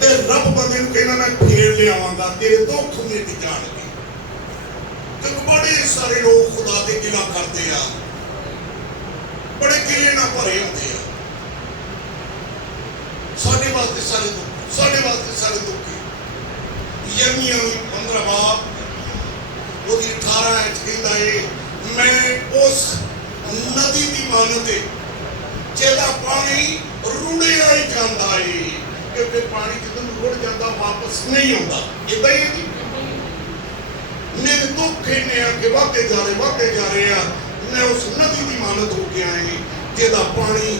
ते रब बंदे नूं कहना मैं फेर ले आवांगा तेरे दुख मिट जाणगे। ते बड़े सारे लोग खुदा ते गिला करते आ, बड़े गिले ना भरे होंदे आ। साडे वास्ते सारे दुख, साडे वास्ते सारे दुख। यिर्मयाह 15 बाब ਉਹਦੀ 18 कहता है मैं उस नदी की मानत है जेदा पानी रुड़िया ही जाता है, क्योंकि पानी जिदन रुड़ जाता वापस नहीं आता। इदा ही है मेरे दुख इन्ने आगे बढ़ते जा रहे हैं। मैं उस नदी की मानत होके आए जेदा पानी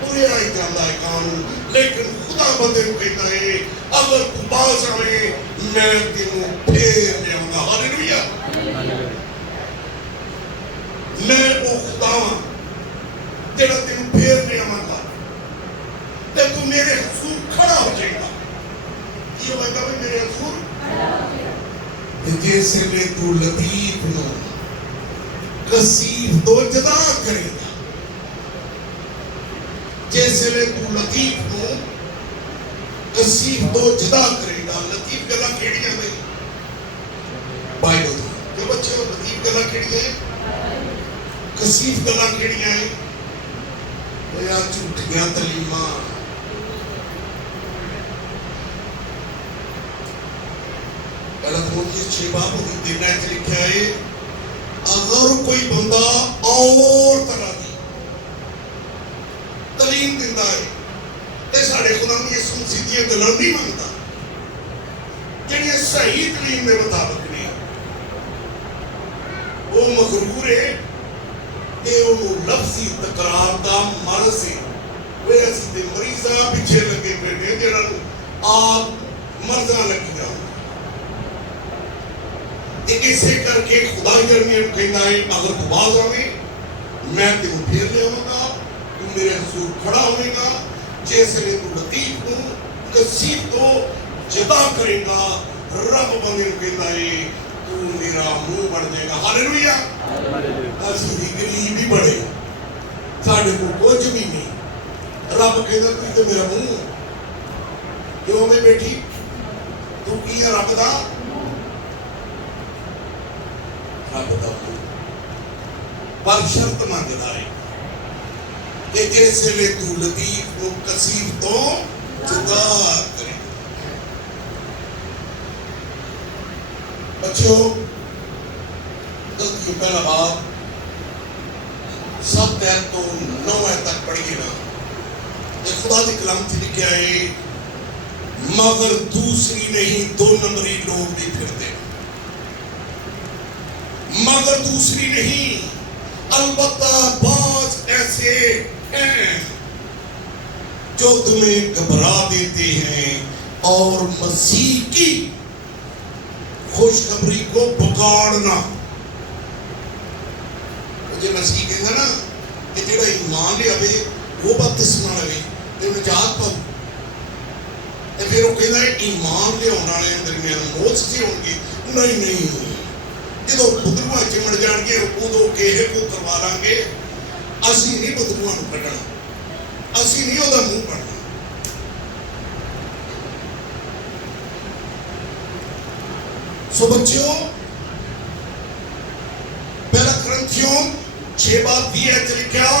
रुड़िया ही जाता है कानून, लेकिन खुदा बंदे को कहता है अगर तू बाज आवे मैं तेनों फेर लियाऊंगा। हालेलुया। मैं वो खुदा हां जेड़ा तेनों फेर लियावांगा ते तू मेरे हजूर खड़ा हो जाएगा। ये होगा भी मेरे हजूर खड़ा हो जाएगा। जैसे में तू लतीफ नो कसीफ तो जुदा करेगा, जैसे में तू लतीफ नो कसीफ तो जुदा करेगा। लतीफ गल्लां केड़ियां ने बाइबल जो बच्चे लतीफ गल्लां केड़ियां है, कसीफ गल्लां केड़ियां है? या झूठियां तलीमां, गलत होती 6 बाब देना लिखा है अगर कोई बंदा और तरह की तलीम दिंदा है ते साडे खुदा दी यीशु दी गल्लां नहीं मनदा जिहड़ियां सही तलीम दे मुताबिक ने, वो मगरूर है ते वो लफ्जी तकरार दा मरज है। वे असीं ते मरीज़ां पिछे लगे बैठे जिहड़ा आप मर्ज़ां लगियां। इसे करके खुदा यिर्मयाह कहता है अगर तू बाज आवे मैं तेनों फेर ले आवांगा, तू मेरे हजूर खड़ा होएगा। जैसे तू लतीफ को कसीफ को जुदा करेगा, रब बंदे को कहता है तू मेरा मुंह बन जाएगा। हालेलुया। असीं दी गरीब ही बड़े, साडे को कुछ भी नहीं। रब कहता तू तो मेरा मुंह क्यों में बैठी, तू की है रब दा पर शर्त मंगता है कि जैसे ले तू लतीफ को कसीफ तो जुदा करे। बच्चों 10 की पहला बाब 7 तो 9 तक पढ़िए ना। खुदा के कलाम से लिखा है मगर दूसरी नहीं 2 नंबरी लोग भी फिरते, मगर दूसरी नहीं अलबत्ता बाज ऐसे हैं जो तुम्हें घबरा देते हैं और मसीह की खुशखबरी को बिगाड़ना। जो मसीह कहता ना कि जेड़ा ईमान लियावे वो बपतिस्मा लवे ते निजात पाऊ, ते फिर वो कहता है ईमान लियाउण वाले दरमियान मौत से होंगी। नहीं जो बदलुआ चिमड़ जाएंगे उदो केहे को करवा लांगे। असी नहीं बदलुआ कढ़ना, असी नहीं ओदा मुंह पढ़ना। सो बच्चों पहला करंथियों 6 बाब 20 लिखा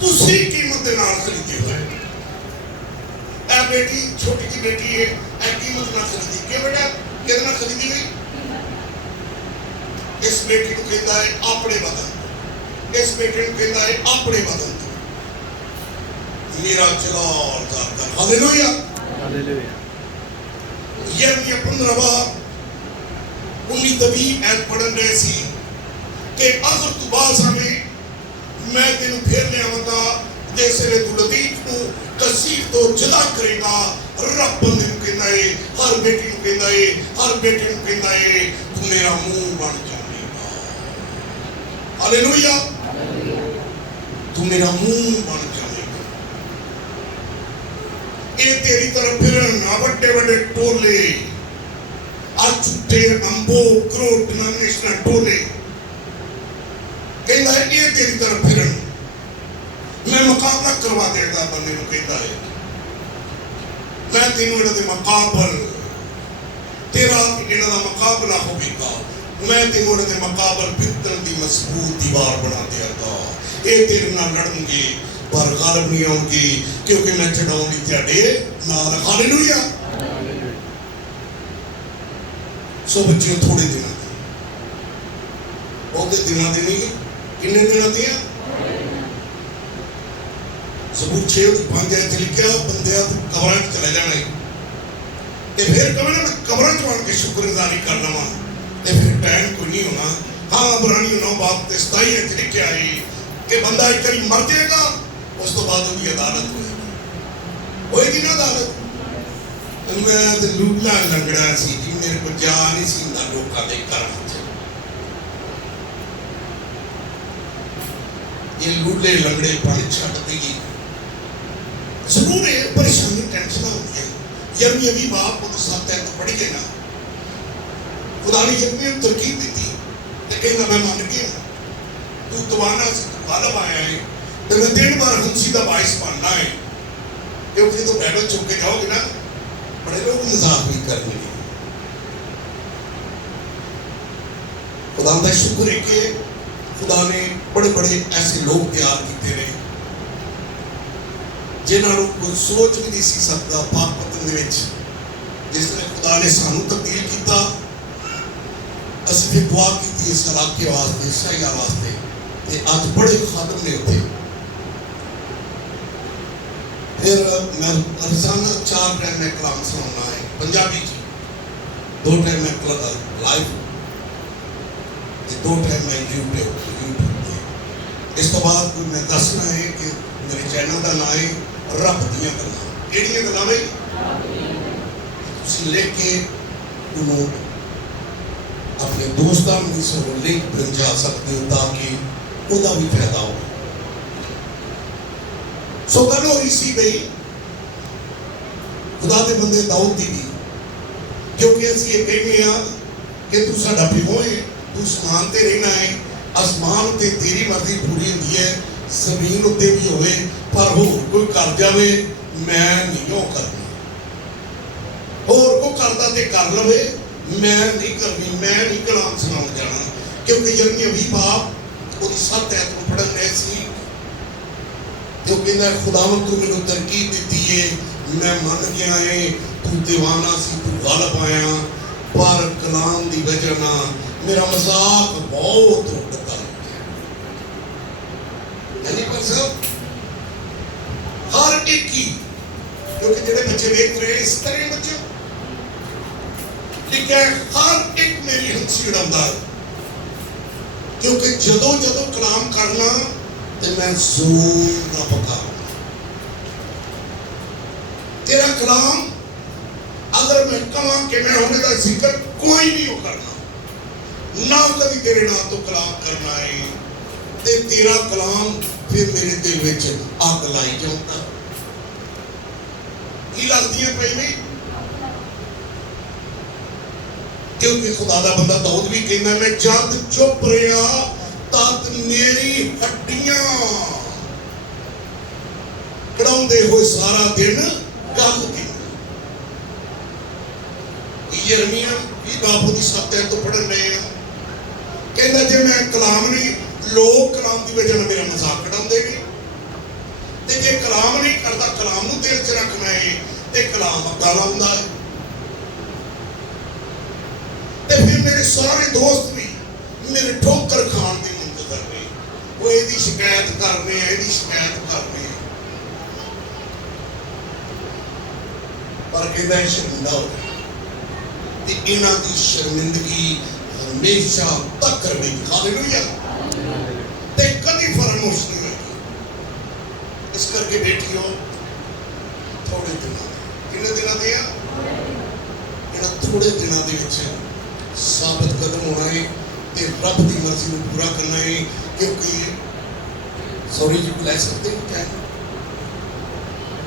तुसी कीमत दे नाल खरीदे हुए। ए बेटी छोटी जी बेटी है, ए कीमत ना खरीदी के बेटा कितना खरीदी हुई। इस बेटी को कहता है अपने बदन, इस बेटे को कहता है अपने बदन तो मेरा जलाल कर। हालेलुया। हालेलुया। यिर्मयाह 15 बाब 19 पढ़न रहे सी कि अगर तू बाज आवे मैं तेनों फेर ले आवांगा। जैसे ले तू लतीफ को कसीफ तो जुदा करेगा। रब बंदे को कहता है, हर बेटी को कहता है, हर बेटे को कहता है तू मेरा मुंह बन जा। हालेलुया। तू मेरा मुंह बन जाएगा। ये तेरी तरफ फिर ना बड़े बड़े टोले झूठे अंबो क्रोट डिनोमिनेशनल टोले कहता है ये तेरी तरफ फिर मैं मुकाबला करवा देगा। बंदे को कहता है मैं तेनों इन्हां दे मुकाबल तेरा इन्हां दा मुकाबला होवेगा। मैं तेनों इन्हां दे मुकाबल पित्तल दी मजबूत दीवार बना देगा। ये तेरे नाल लड़नगे पर गालिब नहीं आउणगे, क्योंकि मैं चढ़ाऊंगी तेरे नाल। हालेलुया। सो बच्चों थोड़े दिनों दे, बहुते दिनों दे नहीं, किन्ने दिनों दे? सबूत 6:5 इत्थे लिखिआ बंदिया तू कबरां च चले जाना है ते फिर कहे ना मैं कबरां च आण के शुक्रगुजारी करना वा ते फिर टाइम कोई नहीं होना। हाँ इब्रानी 9:27 इत्थे लिखिआ है कि बंदा एक बारी मर जाएगा, उस तो बाद उसकी अदालत होएगी ना अदालत। मैं तो लूला लंगड़ा सी जी, मेरे को जा नहीं सी हुंदा लोकां दे घरां च। ये लूले लंगड़े पन छड्ड दईए जरूर है, परेशानी टेंशन होती है। यिर्मयाह भी बाप को 7 तो पढ़ के ना खुदा ने यिर्मयाह को तरकीब दी थी ते कहना मैं मान गया तू तवाना से गालिब आया है तो मैं 3 बार हंसी का बाइस बनना है, क्योंकि तो बाइबल चुप के जाओगे ना बड़े लोग मजाक भी करेंगे। खुदा का शुक्र है कि खुदा ने बड़े बड़े ऐसे लोग तैयार किए हैं जिन्होंने कोई सोच भी नहीं सी सकता। पाक पतन दे विच जिसने खुदा ने सानू तब्दील किया, असीं फिर दुआ की इस इलाके वास्ते, शहर वास्ते, ते अज बड़े खादम ने उत्थे। फिर मैं रोजाना 4 टाइम मैं कलाम सुनाना है पंजाबी च, 2 टाइम मैं लाइव, 2 टाइम मैं यूट्यूब पे। इस तो बाद कोई मैं दसना है कि मेरे चैनल का नाम है रब दियां गल्लां। किहड़ियां गल्लां बई? तुसीं लिख के उन्होंने अपने दोस्तों में सो लिंक पहुंचा सकते हो ताकि उहदा भी फायदा हो। सो गल हो सी गई खुदा के बंदे दाऊद दी भी, क्योंकि असीं ये कहने आ कि तू साडा पिओ है, तू आसमान ते रहना है, आसमान उत्ते तेरी मर्जी पूरी होंदी है, जमीन उत्ते भी होवे, पर होर कोई कर जावे मैं नहीं करनी, होर कोई करदा ते कर लवे मैं नहीं करनी, मैं नहीं कलाम सुनाउण जाना। क्योंकि यिर्मयाह भी बाप उसकी 7 आयत को पढ़न रहे सी, जो कहना खुदावंद तू मैनूं तरकीब दी है, मैं मन गया है, तू दीवाना सी, तू गालिब आया, पर कलाम की वजह ना मेरा मजाक बहुत उड़ता है। पर सब हर एक ही, क्योंकि जेडे बच्चे देख रहे इस तरह बच्चे लिखा है हर एक मेरी हंसी उड़ाता है, क्योंकि जदों जदों कलाम करना तो मैं जोर ना पका तेरा कलाम। अगर मैं कहा कि मैं होने का जिक्र कोई नहीं हो करना ना, कभी तेरे नाम तो कलाम करना है ते तेरा कलाम फिर मेरे दिल विच अग लाई जाता। की लगती है पई नहीं, क्योंकि खुदा दा बंदा दाऊद भी कहना मैं जद चुप रहा तद मेरी हड्डियां कड़ाउंदे हुए सारा दिन गल की। यिर्मयाह भी बापू की 7 आयत तो पढ़न रहे हैं, कहना जे मैं कलाम नहीं, लोग कलाम की वजह मेरा मजाक कटाते हैं, ते जे कलाम नहीं करता, कलाम नूं दिल च रखना है ते कलाम अग्गा लाउंदा है। ते फिर मेरे सारे दोस्त भी मेरे ठोकर खान की मुंतजर ने, वो एदी शिकायत करने, एदी शिकायत करने, पर कहता शर्मिंदा हो गया ते इन्हां दी शर्मिंदगी हमेशा तक रहेगी। हालेलुया। ते कभी फरामोश नहीं होगी। इस करके बेटियों थोड़े दिनों, कितने दिनों दे इन्हां थोड़े दिनों दे विच साबित कदम होना है ते रब की मर्जी को पूरा करना है। क्योंकि सॉरी जी बुला सकते हैं क्या